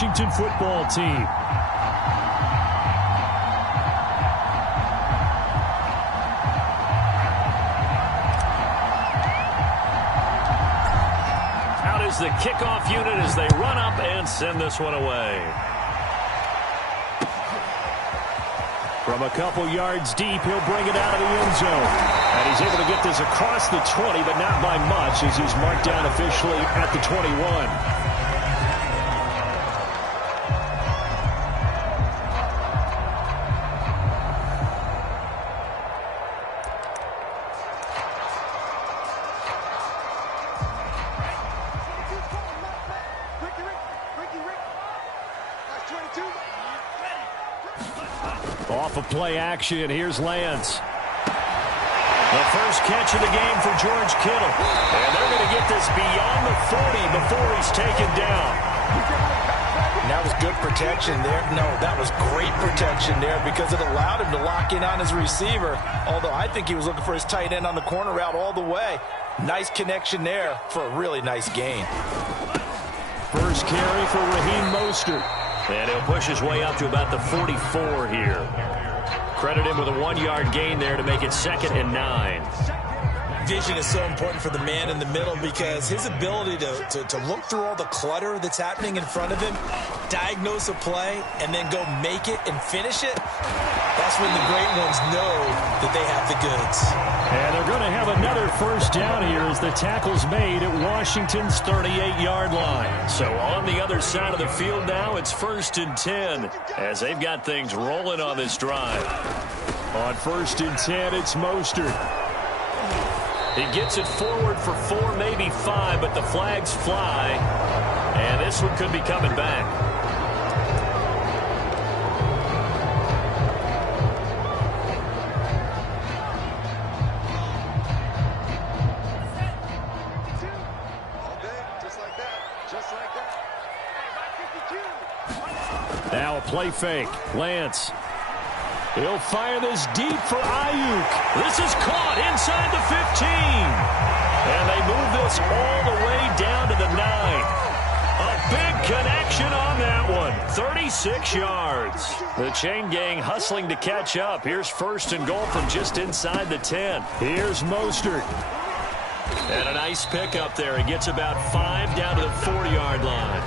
Washington football team. Out is the kickoff unit as they run up and send this one away. From a couple yards deep, he'll bring it out of the end zone. And he's able to get this across the 20, but not by much as he's marked down officially at the 21. Off of play action, here's Lance. The first catch of the game for George Kittle. And they're going to get this beyond the 40 before he's taken down. That was good protection there. No, that was great protection there because it allowed him to lock in on his receiver. Although I think he was looking for his tight end on the corner route all the way. Nice connection there for a really nice gain. First carry for Raheem Mostert. And he'll push his way up to about the 44 here. Credit him with a 1-yard gain there to make it 2nd and 9. Vision is so important for the man in the middle because his ability to look through all the clutter that's happening in front of him, diagnose a play, and then go make it and finish it, that's when the great ones know that they have the goods. And they're going to have another first down here as the tackle's made at Washington's 38-yard line. So on the other side of the field now, it's 1st and 10 as they've got things rolling on this drive. On 1st and 10, it's Mostert. He gets it forward for 4, maybe 5, but the flags fly. And this one could be coming back. Now a play fake. Lance. He'll fire this deep for Ayuk. This is caught inside the 15. And they move this all the way down to the 9. A big connection on that one. 36 yards. The chain gang hustling to catch up. Here's 1st and goal from just inside the 10. Here's Mostert. And a nice pickup there. He gets about 5 down to the 4-yard line.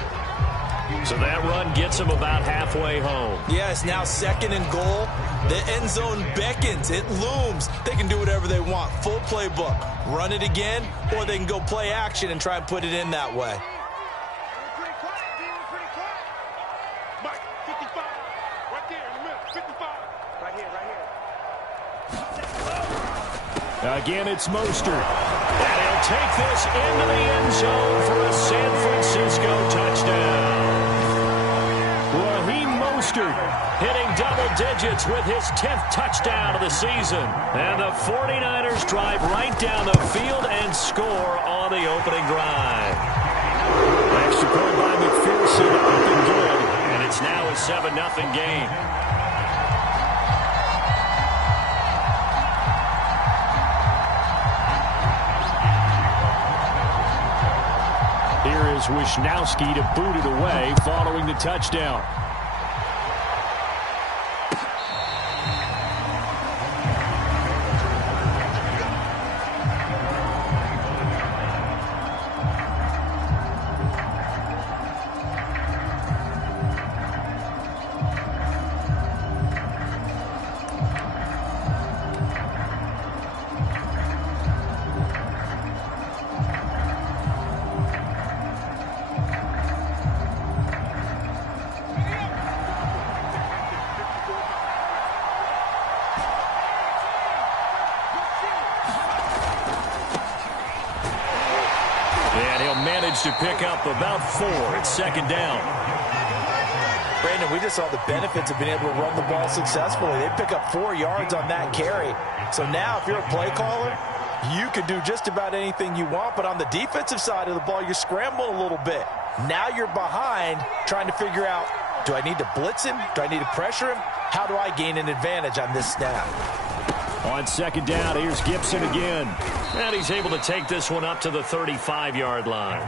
So that run gets him about halfway home. Yes, now 2nd and goal. The end zone beckons. It looms. They can do whatever they want. Full playbook. Run it again, or they can go play action and try and put it in that way. Again, it's Mostert. And he'll take this into the end zone for a San Francisco touchdown. Raheem Mostert hitting double digits with his 10th touchdown of the season. And the 49ers drive right down the field and score on the opening drive. Extra point by McPherson, up and good. And it's now a 7-0 game. Here is Wisnowski to boot it away following the touchdown. To pick up about 4. It's 2nd down. Brandon, we just saw the benefits of being able to run the ball successfully. They pick up 4 yards on that carry. So now if you're a play caller, you can do just about anything you want. But on the defensive side of the ball, you're scrambling a little bit. Now you're behind trying to figure out, do I need to blitz him? Do I need to pressure him? How do I gain an advantage on this snap? On second down, here's Gibson again. And he's able to take this one up to the 35-yard line.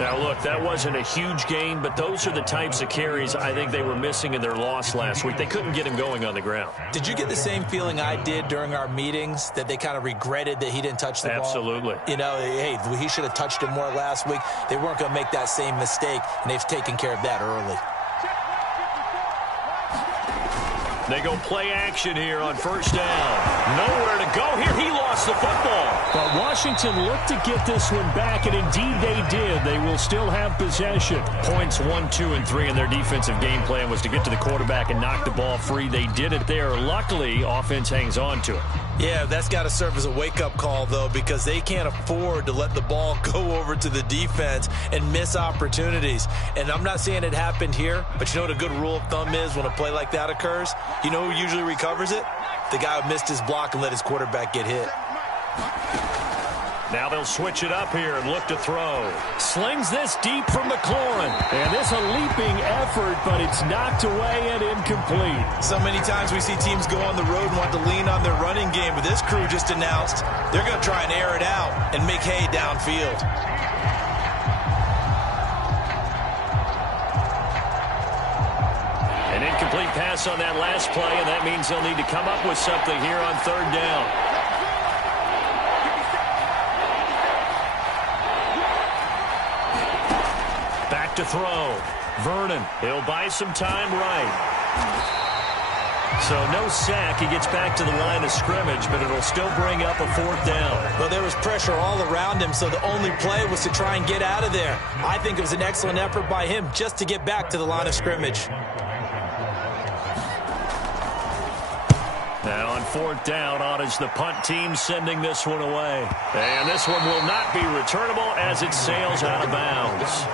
Now, look, that wasn't a huge gain, but those are the types of carries I think they were missing in their loss last week. They couldn't get him going on the ground. Did you get the same feeling I did during our meetings, that they kind of regretted that he didn't touch the ball? Absolutely. You know, hey, he should have touched it more last week. They weren't going to make that same mistake, and they've taken care of that early. They go play action here on first down. Nowhere to go here. He lost the football. But Washington looked to get this one back, and indeed they did. They will still have possession. Points 1, 2, and 3 in their defensive game plan was to get to the quarterback and knock the ball free. They did it there. Luckily, offense hangs on to it. Yeah, that's got to serve as a wake-up call, though, because they can't afford to let the ball go over to the defense and miss opportunities. And I'm not saying it happened here, but you know what a good rule of thumb is when a play like that occurs? You know who usually recovers it? The guy who missed his block and let his quarterback get hit. Now they'll switch it up here and look to throw. Slings this deep from McLaurin. And this a leaping effort, but it's knocked away and incomplete. So many times we see teams go on the road and want to lean on their running game, but this crew just announced they're going to try and air it out and make hay downfield. An incomplete pass on that last play, and that means they'll need to come up with something here on third down. Back to throw. Vernon, he'll buy some time right. So no sack. He gets back to the line of scrimmage, but it'll still bring up a fourth down. Well, there was pressure all around him, so the only play was to try and get out of there. I think it was an excellent effort by him just to get back to the line of scrimmage. Now on fourth down, on is the punt team sending this one away. And this one will not be returnable as it sails out of bounds.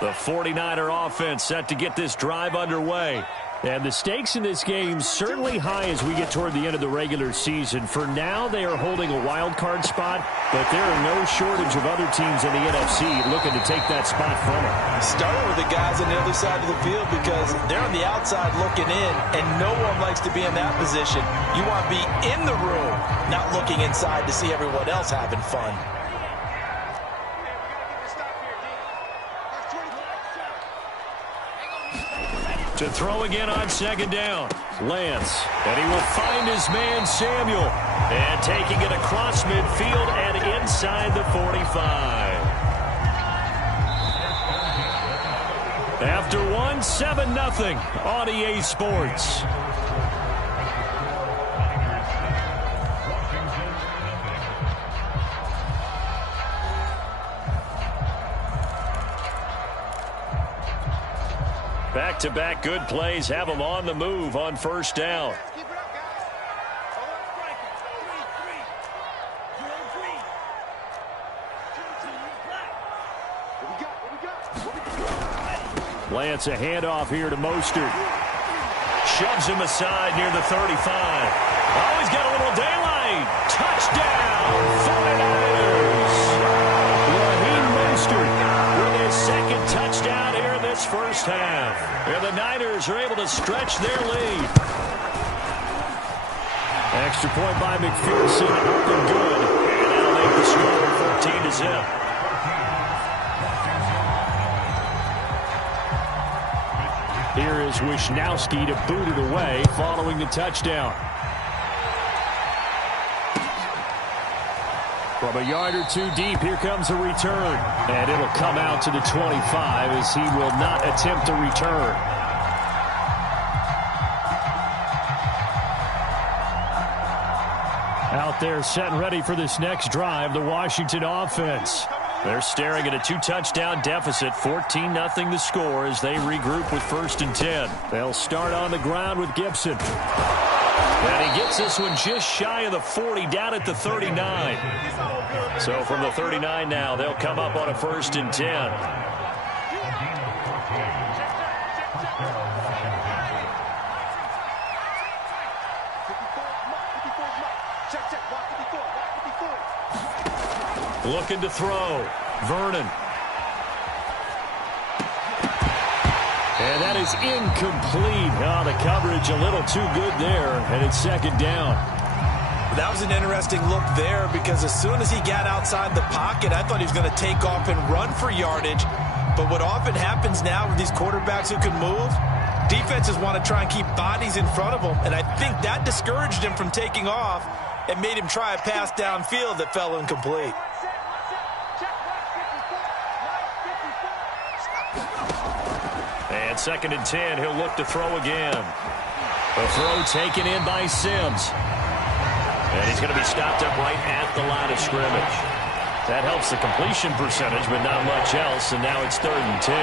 The 49er offense set to get this drive underway. And the stakes in this game certainly high as we get toward the end of the regular season. For now, they are holding a wild card spot, but there are no shortage of other teams in the NFC looking to take that spot from them. Starting with the guys on the other side of the field because they're on the outside looking in, and no one likes to be in that position. You want to be in the room, not looking inside to see everyone else having fun. To throw again on second down. Lance. And he will find his man Samuel. And taking it across midfield and inside the 45. After one, 7-0 on EA Sports. Back-to-back good plays have them on the move on first down. Lance, a handoff here to Mostert. Shoves him aside near the 35. Oh, he's got a little daylight. Touchdown, 49ers. Raheem Mostert with his second touchdown here in this first half. And the Niners are able to stretch their lead. Extra point by McPherson, up and good. And that'll make the score 14-0. Here is Wisnowski to boot it away following the touchdown. From a yard or two deep, here comes a return. And it'll come out to the 25 as he will not attempt a return. Out there set and ready for this next drive, the Washington offense. They're staring at a two-touchdown deficit, 14-0 the score as they regroup with 1st and 10. They'll start on the ground with Gibson. And he gets this one just shy of the 40, down at the 39. So from the 39 now, they'll come up on a 1st and 10. Looking to throw. Vernon. And that is incomplete. Oh, the coverage a little too good there, and it's second down. That was an interesting look there because as soon as he got outside the pocket, I thought he was going to take off and run for yardage. But what often happens now with these quarterbacks who can move, defenses want to try and keep bodies in front of them, and I think that discouraged him from taking off and made him try a pass downfield that fell incomplete. And second and 10, he'll look to throw again. A throw taken in by Sims. And he's going to be stopped up right at the line of scrimmage. That helps the completion percentage, but not much else, and now it's 3rd and 10.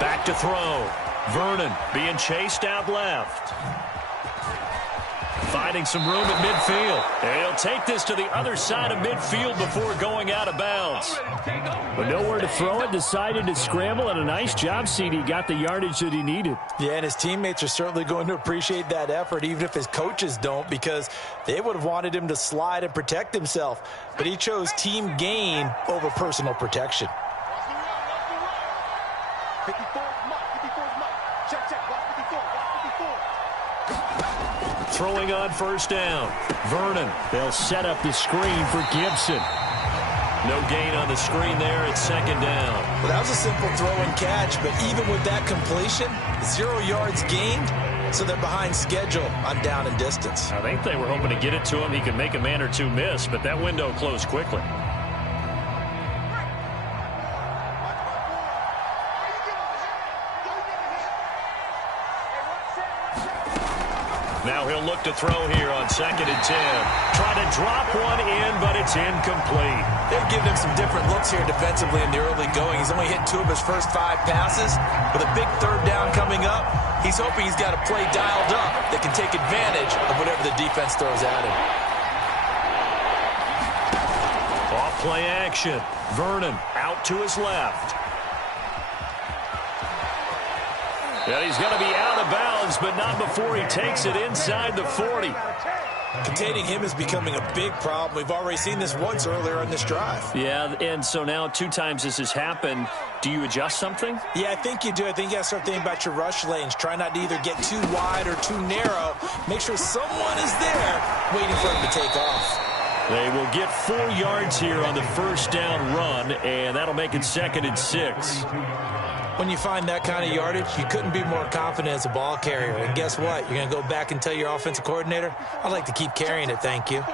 Back to throw. Vernon being chased out left. Finding some room at midfield. And he'll take this to the other side of midfield before going out of bounds. But nowhere to throw it, decided to scramble, and a nice job, CD. Got the yardage that he needed. Yeah, and his teammates are certainly going to appreciate that effort, even if his coaches don't, because they would have wanted him to slide and protect himself. But he chose team gain over personal protection. Throwing on first down. Vernon. They'll set up the screen for Gibson. No gain on the screen there. It's second down. Well, that was a simple throw and catch, but even with that completion, 0 yards gained, so they're behind schedule on down and distance. I think they were hoping to get it to him. He could make a man or two miss, but that window closed quickly. Now he'll look to throw here on second and 10. Try to drop one in, but it's incomplete. They've given him some different looks here defensively in the early going. He's only hit 2 of his first 5 passes. With a big 3rd down coming up, he's hoping he's got a play dialed up that can take advantage of whatever the defense throws at him. Off play action. Vernon out to his left. And he's going to be out of bounds, but not before he takes it inside the 40. Containing him is becoming a big problem. We've already seen this once earlier on this drive. Yeah, and so now 2 times this has happened. Do you adjust something? Yeah, I think you do. I think you got to start thinking about your rush lanes. Try not to either get too wide or too narrow. Make sure someone is there waiting for him to take off. They will get 4 yards here on the first down run, and that'll make it second and 6. When you find that kind of yardage, you couldn't be more confident as a ball carrier. And guess what? You're going to go back and tell your offensive coordinator, I'd like to keep carrying it, thank you.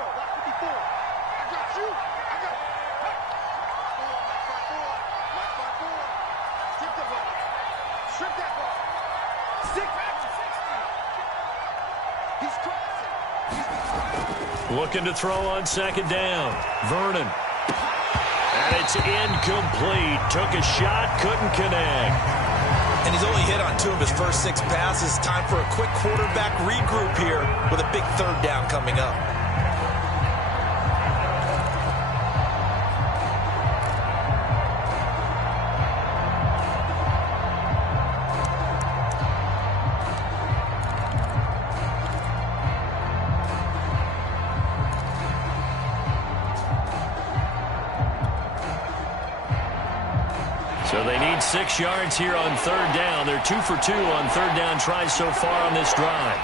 Looking to throw on second down. Vernon. And it's incomplete. Took a shot, couldn't connect. And he's only hit on 2 of his first 6 passes. Time for a quick quarterback regroup here with a big 3rd down coming up. So they need 6 yards here on 3rd down. They're 2 for 2 on 3rd down tries so far on this drive.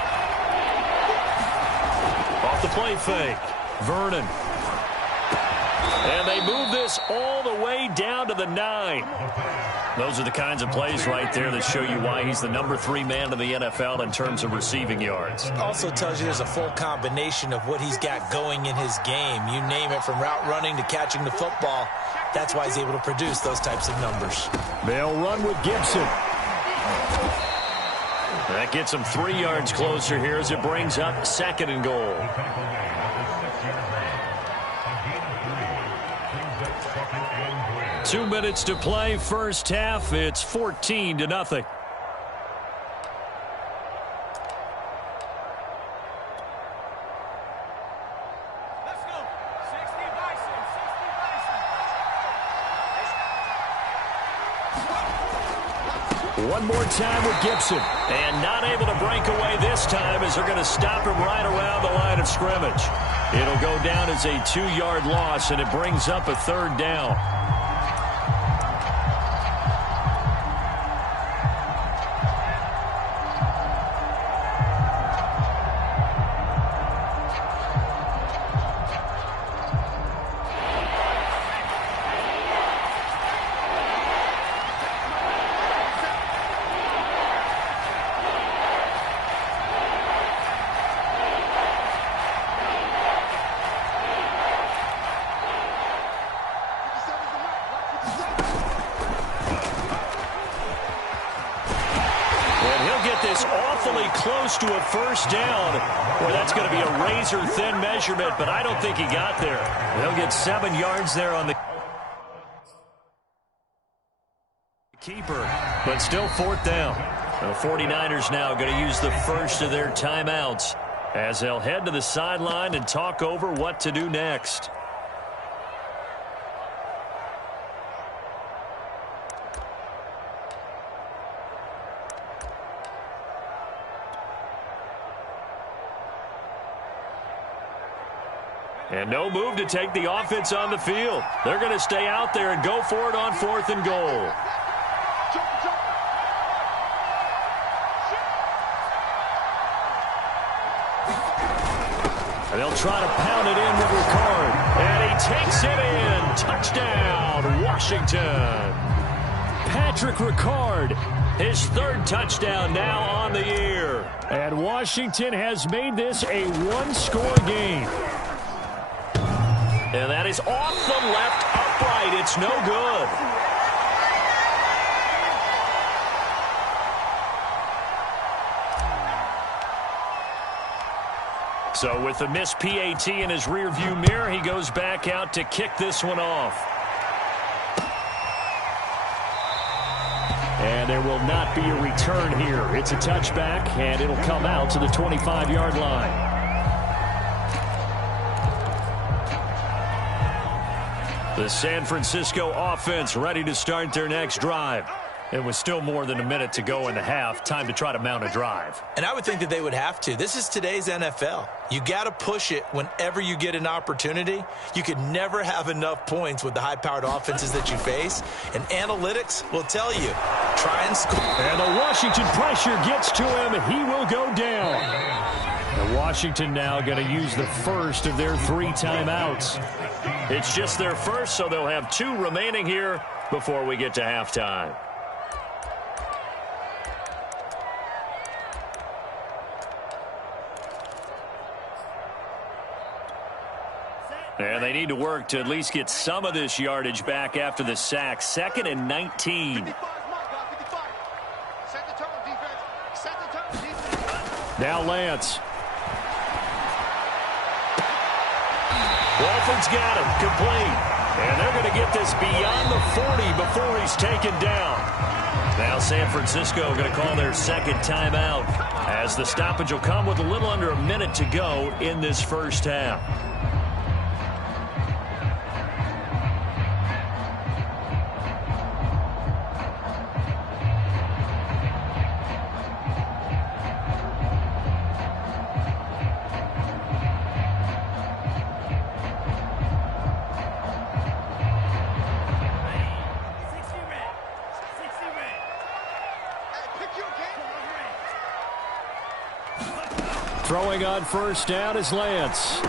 Off the play fake. Vernon. And they move this all the way down to the 9. Those are the kinds of plays right there that show you why he's the number 3 man in the NFL in terms of receiving yards. Also tells you there's a full combination of what he's got going in his game. You name it, from route running to catching the football. That's why he's able to produce those types of numbers. They'll run with Gibson. That gets them 3 yards closer here as it brings up 2nd and goal. Two minutes to play, first half. It's 14-0. One more time with Gibson. And not able to break away this time as they're going to stop him right around the line of scrimmage. It'll go down as a 2-yard loss, and it brings up a 3rd down. Close to a 1st down, where that's going to be a razor-thin measurement, but I don't think he got there. They'll get 7 yards there on the keeper, but still 4th down. The 49ers now going to use the first of their timeouts as they'll head to the sideline and talk over what to do next. And no move to take the offense on the field. They're going to stay out there and go for it on 4th and goal. And they'll try to pound it in with Ricard. And he takes it in. Touchdown, Washington. Patrick Ricard, his 3rd touchdown now on the year. And Washington has made this a 1-score game. And that is off the left upright. It's no good. So with the missed PAT in his rearview mirror, he goes back out to kick this one off. And there will not be a return here. It's a touchback, and it'll come out to the 25-yard line. The San Francisco offense ready to start their next drive. It was still more than a minute to go in the half. Time to try to mount a drive. And I would think that they would have to. This is today's NFL. You got to push it whenever you get an opportunity. You could never have enough points with the high-powered offenses that you face. And analytics will tell you, try and score. And the Washington pressure gets to him. He will go down. And Washington now going to use the first of their 3 timeouts. It's just their first, so they'll have 2 remaining here before we get to halftime. And they need to work to at least get some of this yardage back after the sack. 2nd and 19. Now Lance. Walford's got him, complete. And they're going to get this beyond the 40 before he's taken down. Now San Francisco going to call their 2nd timeout as the stoppage will come with a little under a minute to go in this first half. Throwing on first down is Lance.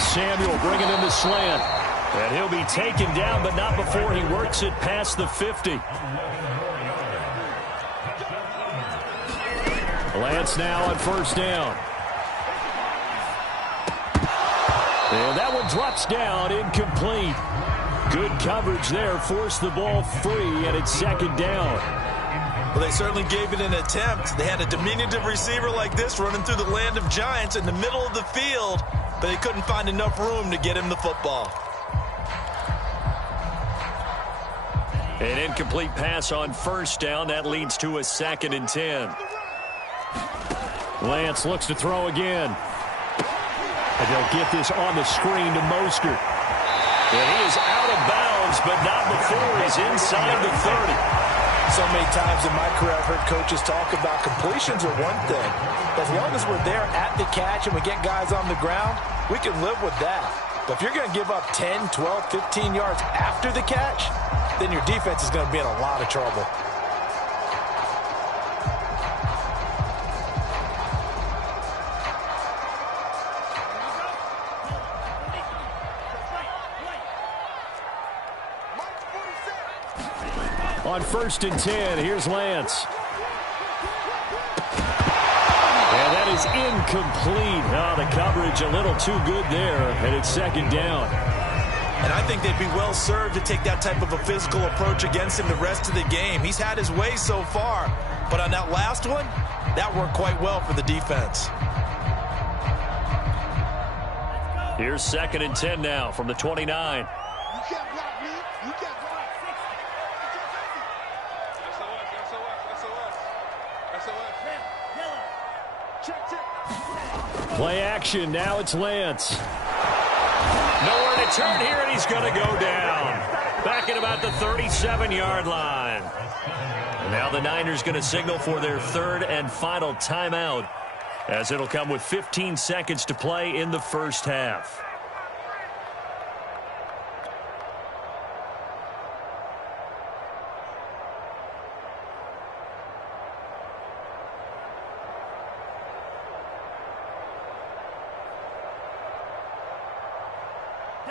Samuel bringing in the slant. And he'll be taken down, but not before he works it past the 50. Lance now on first down. And that one drops down, incomplete. Good coverage there, forced the ball free, and it's 2nd down. Well, they certainly gave it an attempt. They had a diminutive receiver like this running through the land of giants in the middle of the field, but they couldn't find enough room to get him the football. An incomplete pass on first down. That leads to a 2nd and 10. Lance looks to throw again. And they'll get this on the screen to Mostert. And he is out of bounds, but not before he's inside the 30. So many times in my career I've heard coaches talk about completions are one thing. As long as we're there at the catch and we get guys on the ground, we can live with that. But if you're going to give up 10, 12, 15 yards after the catch, then your defense is going to be in a lot of trouble. On 1st and 10, here's Lance. And that is incomplete. Oh, the coverage a little too good there, and it's 2nd down. And I think they'd be well served to take that type of a physical approach against him the rest of the game. He's had his way so far, but on that last one, that worked quite well for the defense. Here's 2nd and 10 now from the 29. Play action. Now it's Lance. Nowhere to turn here, and he's going to go down. Back at about the 37-yard line. And now the Niners going to signal for their 3rd and final timeout, as it'll come with 15 seconds to play in the first half.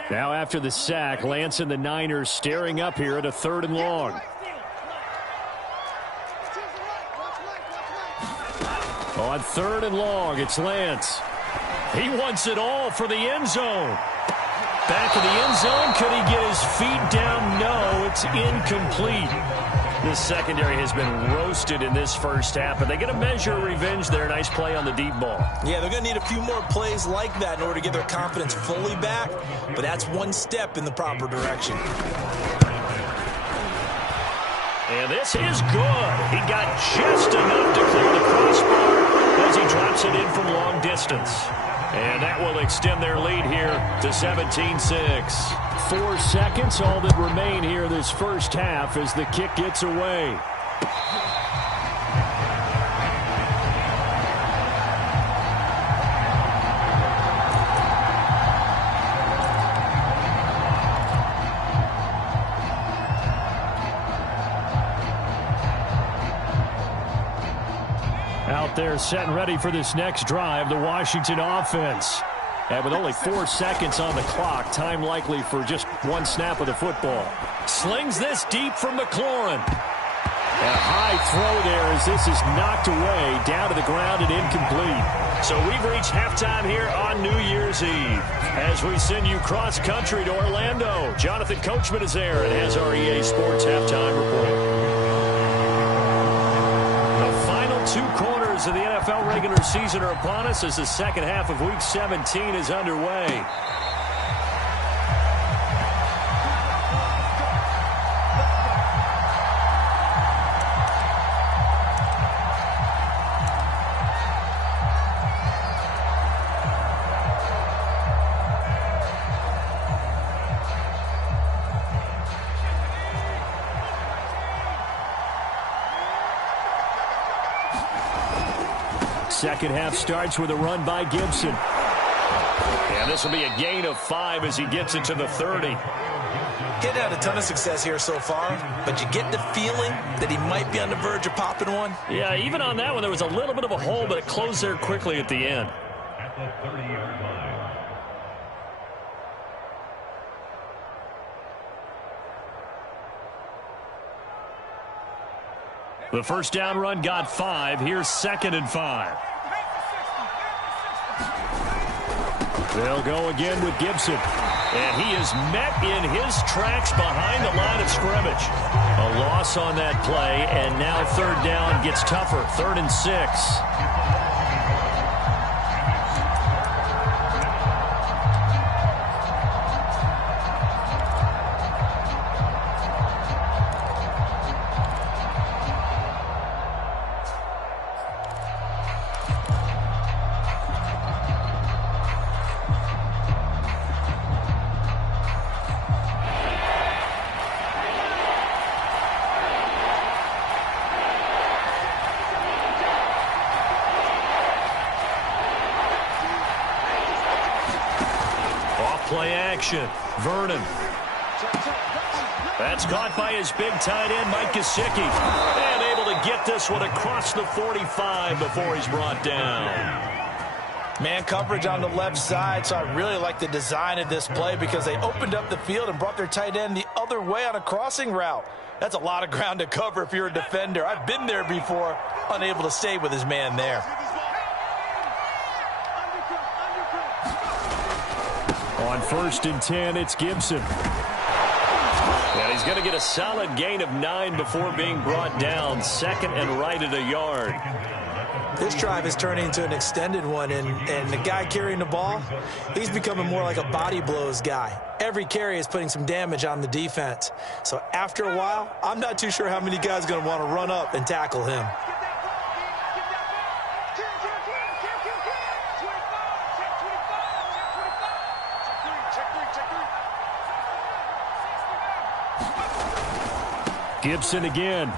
Now after the sack, Lance and the Niners staring up here at a 3rd and long. On 3rd and long, it's Lance. He wants it all for the end zone. Back in the end zone, could he get his feet down? No, it's incomplete. This secondary has been roasted in this first half, but they get a measure of revenge there. Nice play on the deep ball. Yeah, they're going to need a few more plays like that in order to get their confidence fully back, but that's one step in the proper direction. And this is good. He got just enough to clear the crossbar as he drops it in from long distance. And that will extend their lead here to 17-6. 4 seconds, all that remain here this first half as the kick gets away. Out there set and ready for this next drive, the Washington offense. And with only 4 seconds on the clock, time likely for just one snap of the football. Slings this deep from McLaurin. And a high throw there as this is knocked away, down to the ground and incomplete. So we've reached halftime here on New Year's Eve. As we send you cross-country to Orlando, Jonathan Coachman is there and has our EA Sports halftime report. The final 2 quarters of the NFL regular season are upon us as the second half of Week 17 is underway. Second half starts with a run by Gibson. And this will be a gain of 5 as he gets it to the 30. He's had a ton of success here so far, but you get the feeling that he might be on the verge of popping one. Yeah, even on that one, there was a little bit of a hole, but it closed there quickly at the end. At the 30-yard line. The first down run got 5. Here's 2nd and 5. They'll go again with Gibson. And he is met in his tracks behind the line of scrimmage. A loss on that play, and now 3rd down gets tougher. 3rd and 6. Play action. Vernon. That's caught by his big tight end, Mike Gesicki. And able to get this one across the 45 before he's brought down. Man coverage on the left side, so I really like the design of this play because they opened up the field and brought their tight end the other way on a crossing route. That's a lot of ground to cover if you're a defender. I've been there before, unable to stay with his man there. On 1st and 10, it's Gibson. And he's going to get a solid gain of 9 before being brought down. 2nd and right at a yard. This drive is turning into an extended one, and the guy carrying the ball, he's becoming more like a body blows guy. Every carry is putting some damage on the defense. So after a while, I'm not too sure how many guys are going to want to run up and tackle him. Gibson again.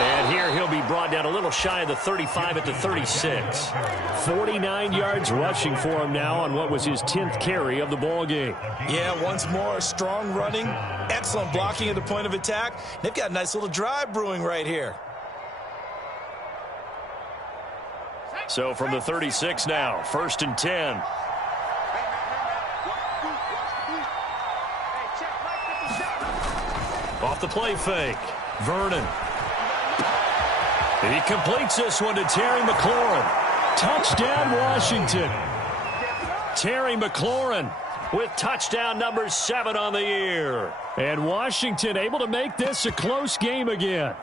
And here he'll be brought down a little shy of the 35 at the 36. 49 yards rushing for him now on what was his 10th carry of the ball game. Yeah, once more, strong running, excellent blocking at the point of attack. They've got a nice little drive brewing right here. So from the 36 now, 1st and 10. Off the play fake. Vernon. He completes this one to Terry McLaurin. Touchdown, Washington. Terry McLaurin with touchdown number 7 on the year. And Washington able to make this a close game again.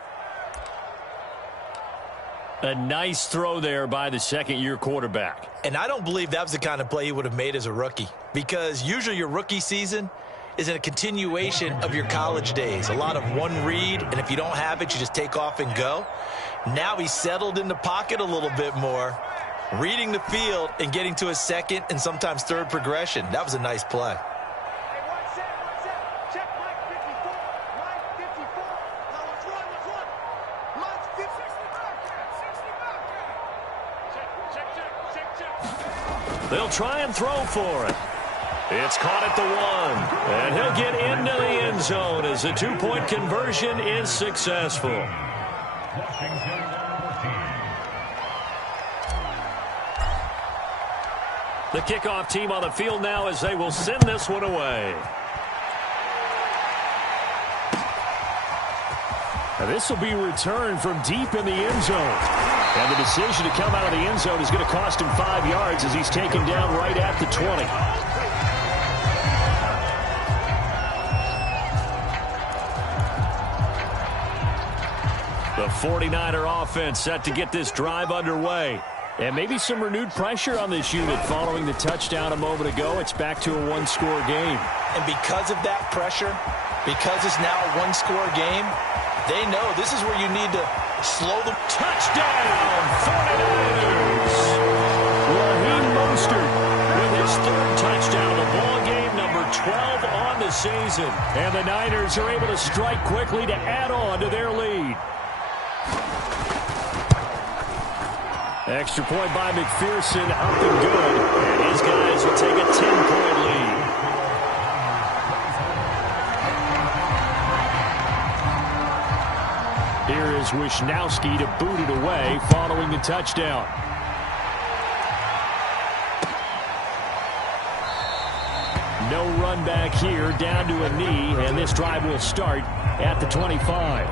A nice throw there by the second-year quarterback. And I don't believe that was the kind of play he would have made as a rookie, because usually your rookie season is in a continuation of your college days. A lot of one read, and if you don't have it, you just take off and go. Now he's settled in the pocket a little bit more, reading the field and getting to a second and sometimes third progression. That was a nice play. They'll try and throw for it. It's caught at the 1, and he'll get into the end zone as the 2-point conversion is successful. The kickoff team on the field now as they will send this one away. Now this will be returned from deep in the end zone. And the decision to come out of the end zone is going to cost him 5 yards as he's taken down right at the 20. The 49er offense set to get this drive underway. And maybe some renewed pressure on this unit following the touchdown a moment ago. It's back to a one-score game. And because of that pressure, because it's now a one-score game, they know this is where you need to slow the touchdown. 49ers. Raheem Mostert with his 3rd touchdown of the ball game, number 12 on the season. And the Niners are able to strike quickly to add on to their lead. Extra point by McPherson, up and good. And his guys will take a 10-point lead. Here is Wisnowski to boot it away following the touchdown. No run back here, down to a knee, and this drive will start at the 25.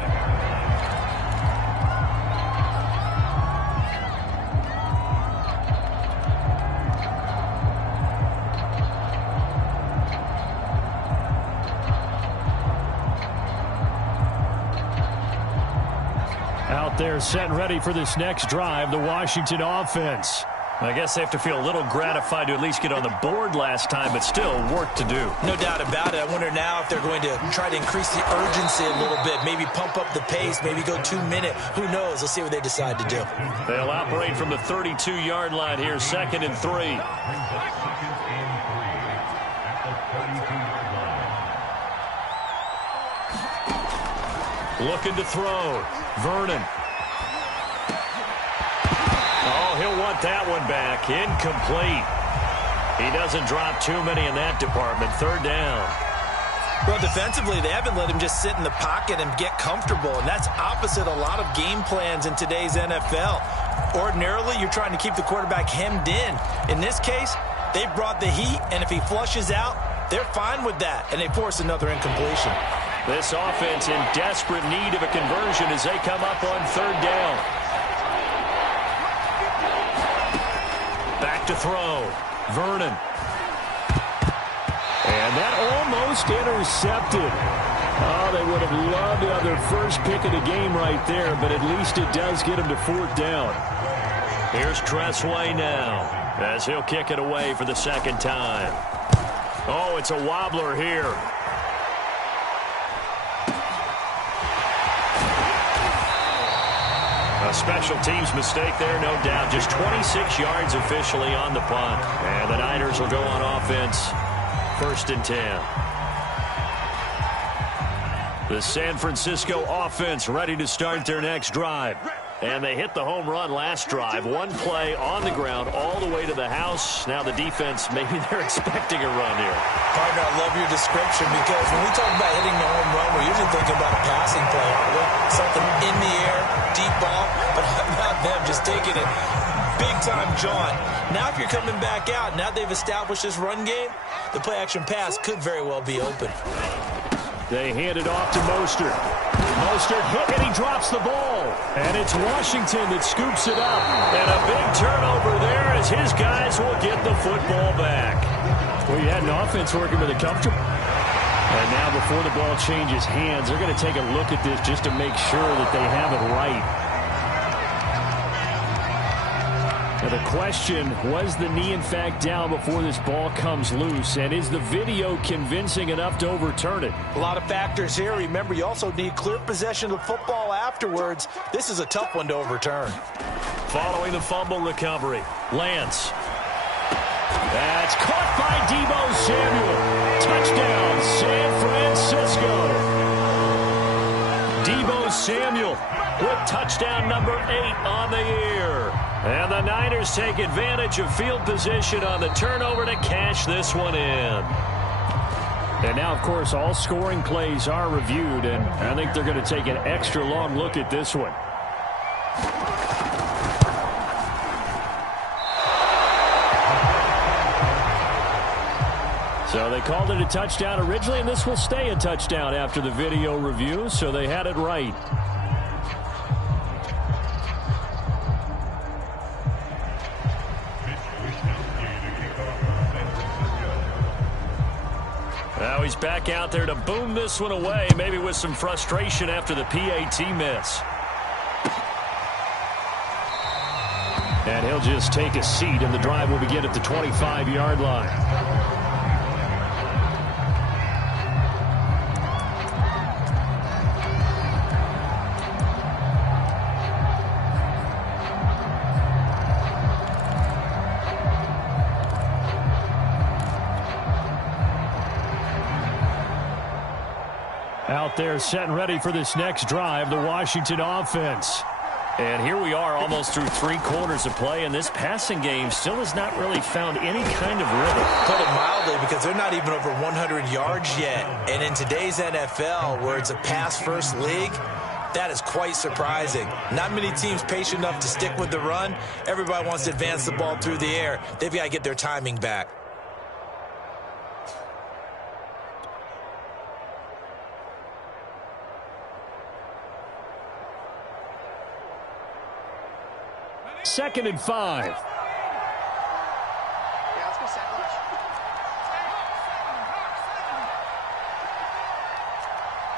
Out there set and ready for this next drive, the Washington offense. I guess they have to feel a little gratified to at least get on the board last time, but still work to do. No doubt about it. I wonder now if they're going to try to increase the urgency a little bit, maybe pump up the pace, maybe go 2-minute. Who knows? Let's see what they decide to do. They'll operate from the 32-yard line here, 2nd and 3. Looking to throw. Vernon. Oh, he'll want that one back. Incomplete. He doesn't drop too many in that department. Third down. Well, defensively, they haven't let him just sit in the pocket and get comfortable, and that's opposite a lot of game plans in today's NFL. Ordinarily, you're trying to keep the quarterback hemmed in. In this case, they brought the heat, and if he flushes out, they're fine with that, and they force another incompletion. This offense in desperate need of a conversion as they come up on third down. Back to throw. Vernon. And that almost intercepted. Oh, they would have loved to have their first pick of the game right there, but at least it does get them to fourth down. Here's Tressway now as he'll kick it away for the second time. Oh, it's a wobbler here. A special teams mistake there, no doubt. Just 26 yards officially on the punt. And the Niners will go on offense. 1st and 10. The San Francisco offense ready to start their next drive. And they hit the home run last drive. One play on the ground all the way to the house. Now the defense, maybe they're expecting a run here. Partner, I love your description because when we talk about hitting the home run, we're usually thinking about a passing play, aren't we? Something in the air, deep ball, but how about them just taking it big-time jaunt. Now if you're coming back out, now they've established this run game, the play-action pass could very well be open. They hand it off to Mostert. Mostert hit and he drops the ball. And it's Washington that scoops it up. And a big turnover there as his guys will get the football back. Well, you had an offense working with a comfortable. And now before the ball changes hands, they're going to take a look at this just to make sure that they have it right. Now the question, was the knee in fact down before this ball comes loose? And is the video convincing enough to overturn it? A lot of factors here. Remember, you also need clear possession of the football afterwards. This is a tough one to overturn. Following the fumble recovery, Lance. That's caught by Deebo Samuel. Touchdown, San Francisco. Deebo Samuel with touchdown number 8 on the year. And the Niners take advantage of field position on the turnover to cash this one in. And now, of course, all scoring plays are reviewed, and I think they're going to take an extra long look at this one. So they called it a touchdown originally, and this will stay a touchdown after the video review, so they had it right. Now he's back out there to boom this one away, maybe with some frustration after the PAT miss. And he'll just take a seat, and the drive will begin at the 25-yard line. Out there set and ready for this next drive, the Washington offense. And here we are almost through 3 quarters of play, and this passing game still has not really found any kind of rhythm. Put it mildly, because they're not even over 100 yards yet. And in today's NFL, where it's a pass-first league, that is quite surprising. Not many teams patient enough to stick with the run. Everybody wants to advance the ball through the air. They've got to get their timing back. Second and 5. Yeah, let's go second.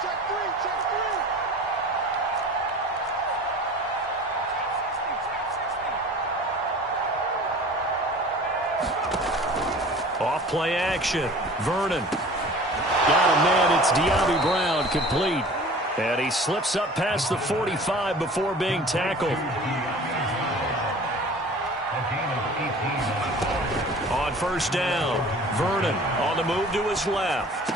Check three. Off play action. Vernon. Got a man. It's De'Ami Brown complete. And he slips up past the 45 before being tackled. On first down, Vernon on the move to his left.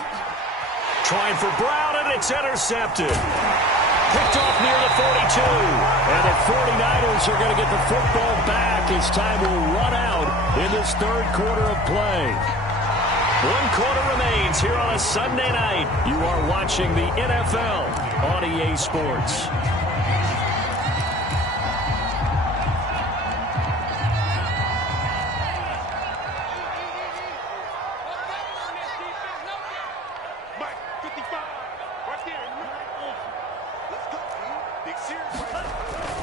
Trying for Brown, and it's intercepted. Picked off near the 42. And the 49ers are going to get the football back as time will run out in this third quarter of play. 1 quarter remains here on a Sunday night. You are watching the NFL on EA Sports.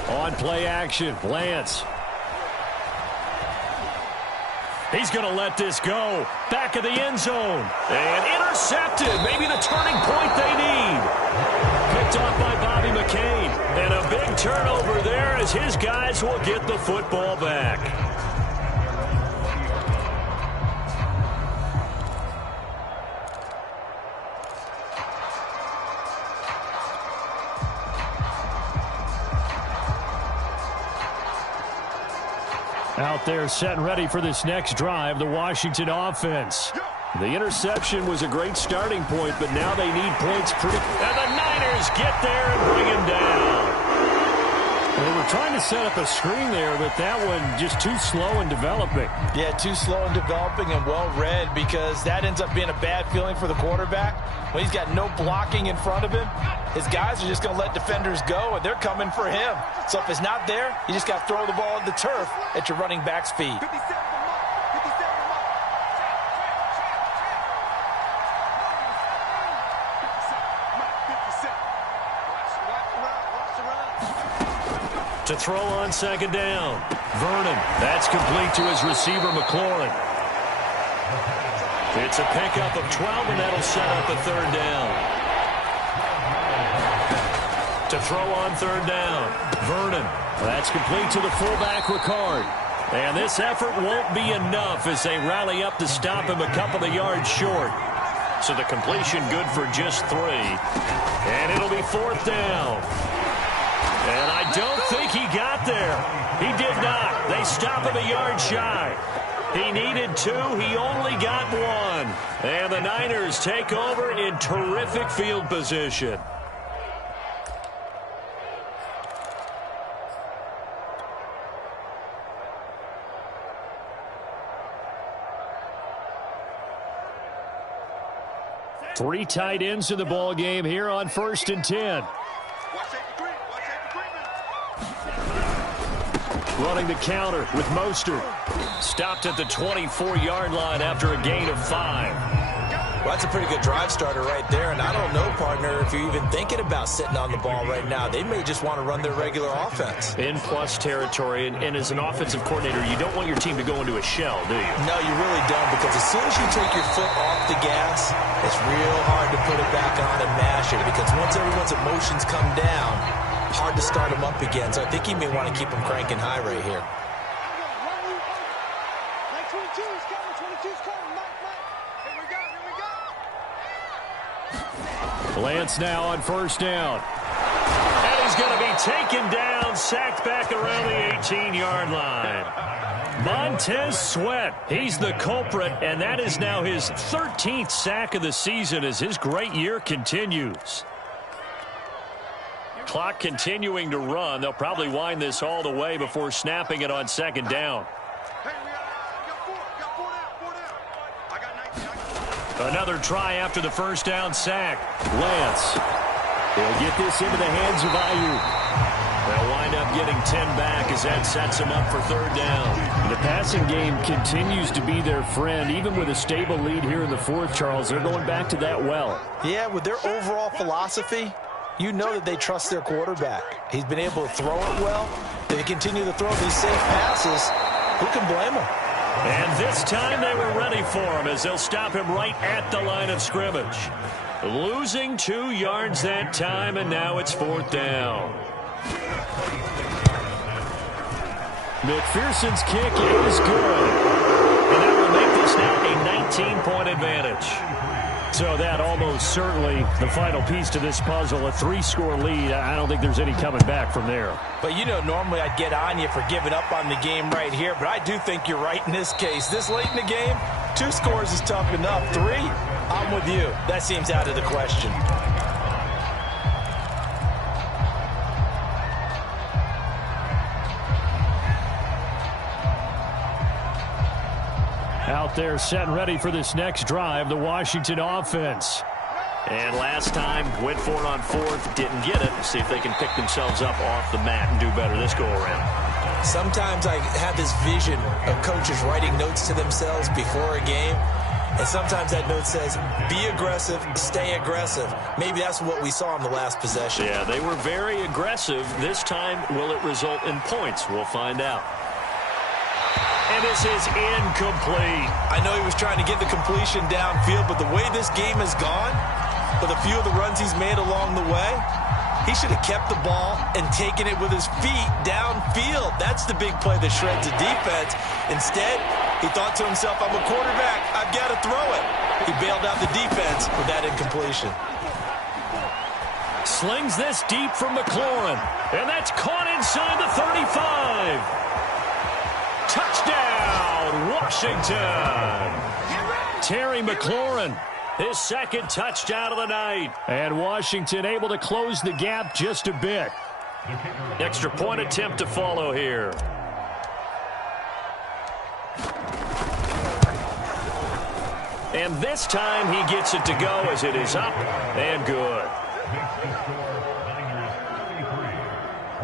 On play action, Lance. He's going to let this go. Back of the end zone. And intercepted. Maybe the turning point they need. Picked off by Bobby McCain. And a big turnover there as his guys will get the football back. Out there set and ready for this next drive, the Washington offense. The interception was a great starting point, but now they need points pretty. And the Niners get there and bring him down. They were trying to set up a screen there, but that one just too slow in developing. Yeah, too slow in developing and well read, because that ends up being a bad feeling for the quarterback. When he's got no blocking in front of him, his guys are just going to let defenders go, and they're coming for him. So if it's not there, you just got to throw the ball at the turf at your running back's feet. To throw on second down. Vernon. That's complete to his receiver, McLaurin. It's a pickup of 12, and that'll set up a third down. To throw on third down. Vernon. That's complete to the fullback, Ricard. And this effort won't be enough as they rally up to stop him a couple of yards short. So the completion good for just 3. And it'll be fourth down. And I don't think he got there. He did not. They stop him a yard shy. He needed 2. He only got 1. And the Niners take over in terrific field position. Three tight ends in the ball game here on 1st and 10. Running the counter with Mostert. Stopped at the 24-yard line after a gain of 5. Well, that's a pretty good drive starter right there. And I don't know, partner, if you're even thinking about sitting on the ball right now. They may just want to run their regular offense. In plus territory. And as an offensive coordinator, you don't want your team to go into a shell, do you? No, you really don't. Because as soon as you take your foot off the gas, it's real hard to put it back on and mash it. Because once everyone's emotions come down, hard to start them up again. So I think you may want to keep them cranking high right here. Lance now on first down. And he's going to be taken down, sacked back around the 18-yard line. Montez Sweat, he's the culprit, and that is now his 13th sack of the season as his great year continues. Clock continuing to run. They'll probably wind this all the way before snapping it on second down. Another try after the first down sack. Lance. He'll get this into the hands of Ayuk. They'll wind up getting 10 back as that sets him up for third down. The passing game continues to be their friend. Even with a stable lead here in the fourth, Charles, they're going back to that well. Yeah, with their overall philosophy, you know that they trust their quarterback. He's been able to throw it well. They continue to throw these safe passes. Who can blame them? And this time they were ready for him as they'll stop him right at the line of scrimmage. Losing 2 yards that time, and now it's fourth down. McPherson's kick is good. And that will make this now a 19-point advantage. So that almost certainly the final piece to this puzzle, a 3-score lead. I don't think there's any coming back from there. But, you know, normally I'd get on you for giving up on the game right here, but I do think you're right in this case. This late in the game, 2 scores is tough enough. 3, I'm with you. That seems out of the question. Out there set and ready for this next drive, the Washington offense. And last time, went for it on fourth, didn't get it. See if they can pick themselves up off the mat and do better this go-around. Sometimes I have this vision of coaches writing notes to themselves before a game. And sometimes that note says, be aggressive, stay aggressive. Maybe that's what we saw in the last possession. Yeah, they were very aggressive. This time, will it result in points? We'll find out. And this is incomplete. I know he was trying to get the completion downfield, but the way this game has gone, with a few of the runs he's made along the way, he should have kept the ball and taken it with his feet downfield. That's the big play that shreds the defense. Instead, he thought to himself, I'm a quarterback. I've got to throw it. He bailed out the defense with that incompletion. Slings this deep from McLaurin. And that's caught inside the 35. Touchdown, Washington. Terry McLaurin, his second touchdown of the night. And Washington able to close the gap just a bit. Extra point attempt to follow here. And this time he gets it to go as it is up and good. Next to score, Niners 33,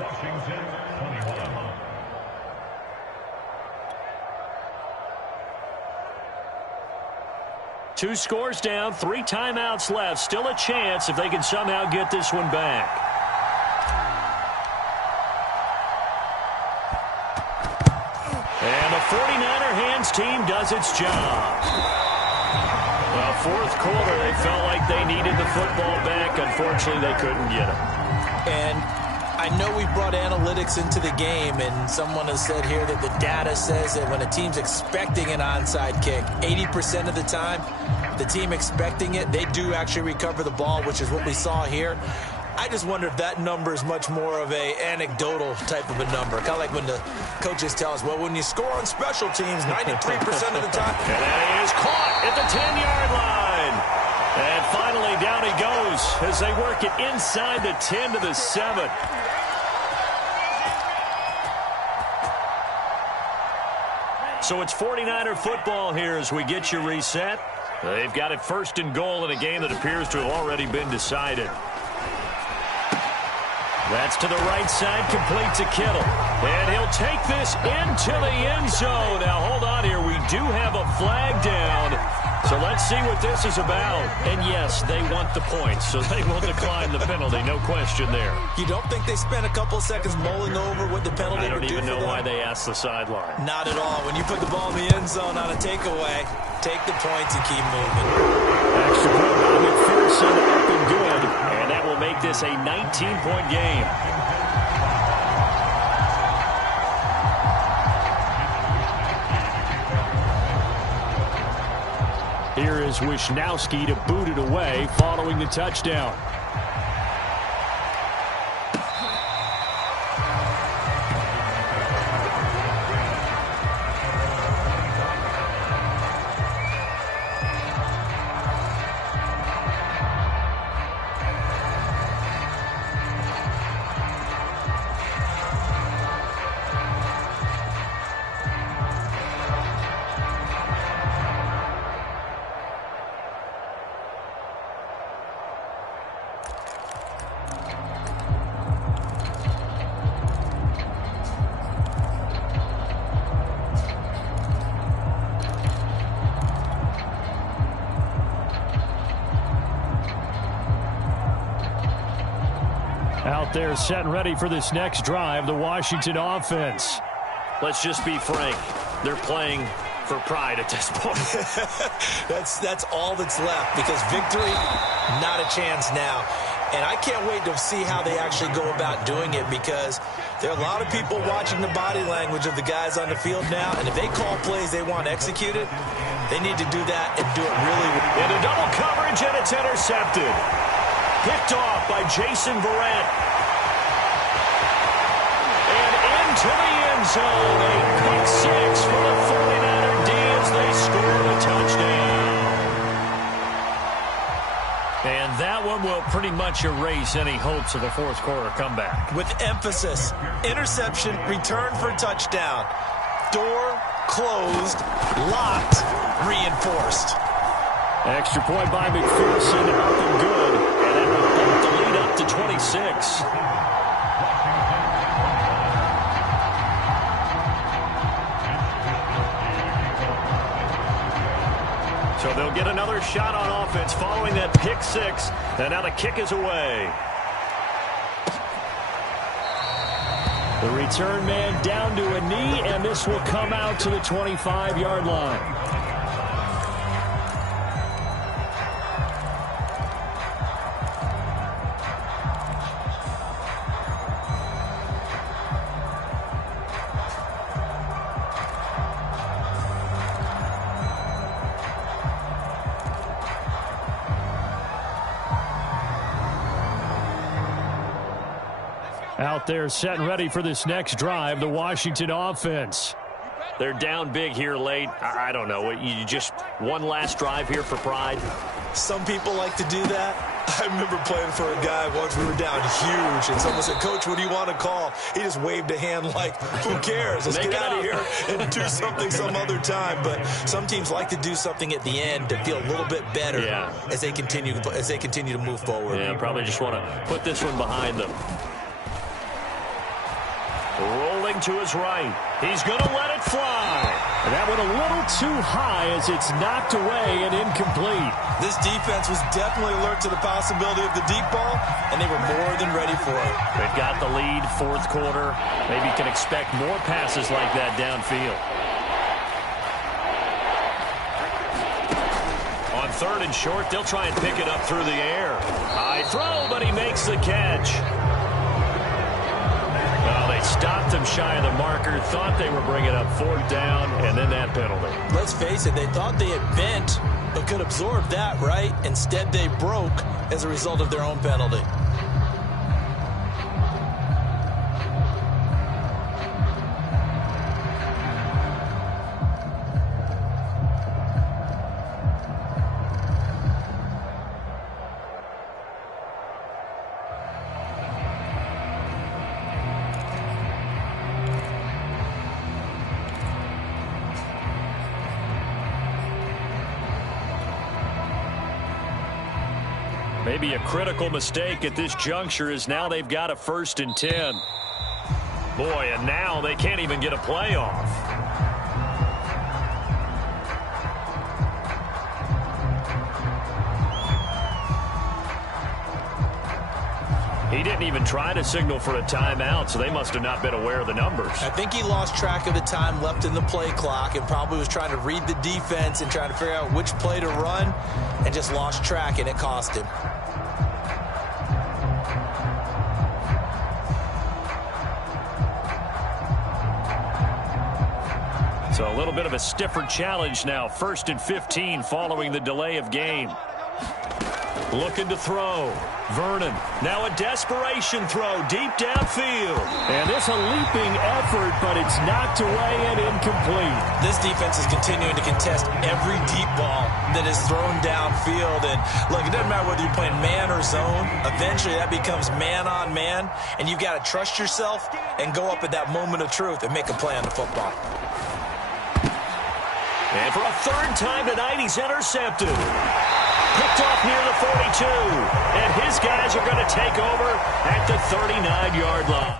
Washington 21. Two scores down, 3 timeouts left. Still a chance if they can somehow get this one back. And the 49er hands team does its job. Well, fourth quarter, they felt like they needed the football back. Unfortunately, they couldn't get it. And I know we brought analytics into the game, and someone has said here that the data says that when a team's expecting an onside kick, 80% of the time, the team expecting it, they do actually recover the ball, which is what we saw here. I just wonder if that number is much more of a anecdotal type of a number. Kind of like when the coaches tell us, well, when you score on special teams, 93% of the time. And that is caught at the 10-yard line. And finally, down he goes as they work it inside the 10 to the 7. So it's 49er football here as we get you reset. They've got it first and goal in a game that appears to have already been decided. That's to the right side, complete to Kittle. And he'll take this into the end zone. Now, hold on here. We do have a flag down. So let's see what this is about. And, yes, they want the points, so they will decline the penalty. No question there. You don't think they spent a couple seconds mulling over what the penalty would do for them? I don't even know why they asked the sideline. Not at all. When you put the ball in the end zone on a takeaway, take the points and keep moving. Extra point by McPherson, up and good. And that will make this a 19-point game. Here is Wisnowski to boot it away following the touchdown. Out there set and ready for this next drive, the Washington offense. Let's just be frank. They're playing for pride at this point. That's all that's left, because victory, not a chance now. And I can't wait to see how they actually go about doing it, because there are a lot of people watching the body language of the guys on the field now, and if they call plays they want executed, they need to do that and do it really well. Into double coverage, and it's intercepted. Picked off by Jason Verrett. And into the end zone. A pick six for the 49er D as they score the touchdown. And that one will pretty much erase any hopes of a fourth quarter comeback. With emphasis, interception, return for touchdown. Door closed, locked, reinforced. Extra point by McPherson, up and good. And that will bump the lead up to 26. So they'll get another shot on offense following that pick six. And now the kick is away. The return man down to a knee, and this will come out to the 25-yard line. Out there set and ready for this next drive, the Washington offense. They're down big here late. I don't know. You just one last drive here for pride? Some people like to do that. I remember playing for a guy once. We were down huge, and someone said, "Coach, what do you want to call?" He just waved a hand like, who cares? Let's get out of here and do something some other time. But some teams like to do something at the end to feel a little bit better as they continue to move forward. Yeah, probably just want to put this one behind them. Rolling to his right. He's going to let it fly. And that went a little too high as it's knocked away and incomplete. This defense was definitely alert to the possibility of the deep ball, and they were more than ready for it. They've got the lead, fourth quarter. Maybe you can expect more passes like that downfield. On third and short, they'll try and pick it up through the air. High throw, but he makes the catch. Well, they stopped him shy of the marker, thought they were bringing up fourth down, and then that penalty. Let's face it, they thought they had bent, but could absorb that, right? Instead, they broke as a result of their own penalty. Maybe a critical mistake at this juncture is now they've got a 1st and 10. Boy, and now they can't even get a play off. He didn't even try to signal for a timeout, so they must have not been aware of the numbers. I think he lost track of the time left in the play clock and probably was trying to read the defense and trying to figure out which play to run and just lost track, and it cost him. So a little bit of a stiffer challenge now. 1st and 15 following the delay of game. Looking to throw. Vernon. Now a desperation throw deep downfield. And this a leaping effort, but it's knocked away and incomplete. This defense is continuing to contest every deep ball that is thrown downfield. And look, it doesn't matter whether you're playing man or zone. Eventually that becomes man on man. And you've got to trust yourself and go up at that moment of truth and make a play on the football. And for a third time tonight, he's intercepted. Picked off near the 42. And his guys are going to take over at the 39-yard line.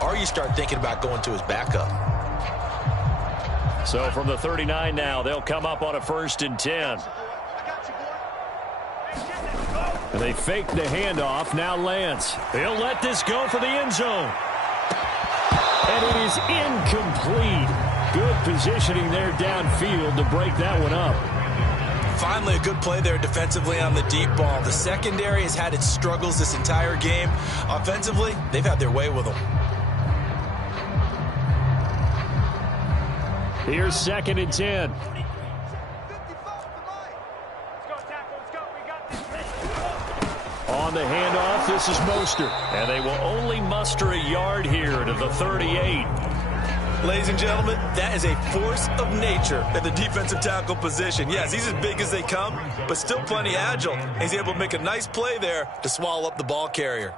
Or you start thinking about going to his backup. So from the 39 now, they'll come up on a 1st and 10. And they fake the handoff. Now Lance. He'll let this go for the end zone. And it is incomplete. Good positioning there downfield to break that one up. Finally, a good play there defensively on the deep ball. The secondary has had its struggles this entire game. Offensively, they've had their way with them. Here's 2nd and 10. On on the handoff. This is Mostert. And they will only muster a yard here to the 38. Ladies and gentlemen, that is a force of nature at the defensive tackle position. Yes, he's as big as they come, but still plenty agile. He's able to make a nice play there to swallow up the ball carrier.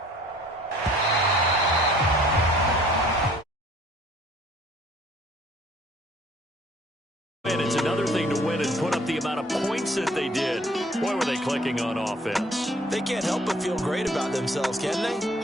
And it's another thing to win and put up the amount of points that they did. Boy, were they clicking on offense. They can't help but feel great about themselves, can they?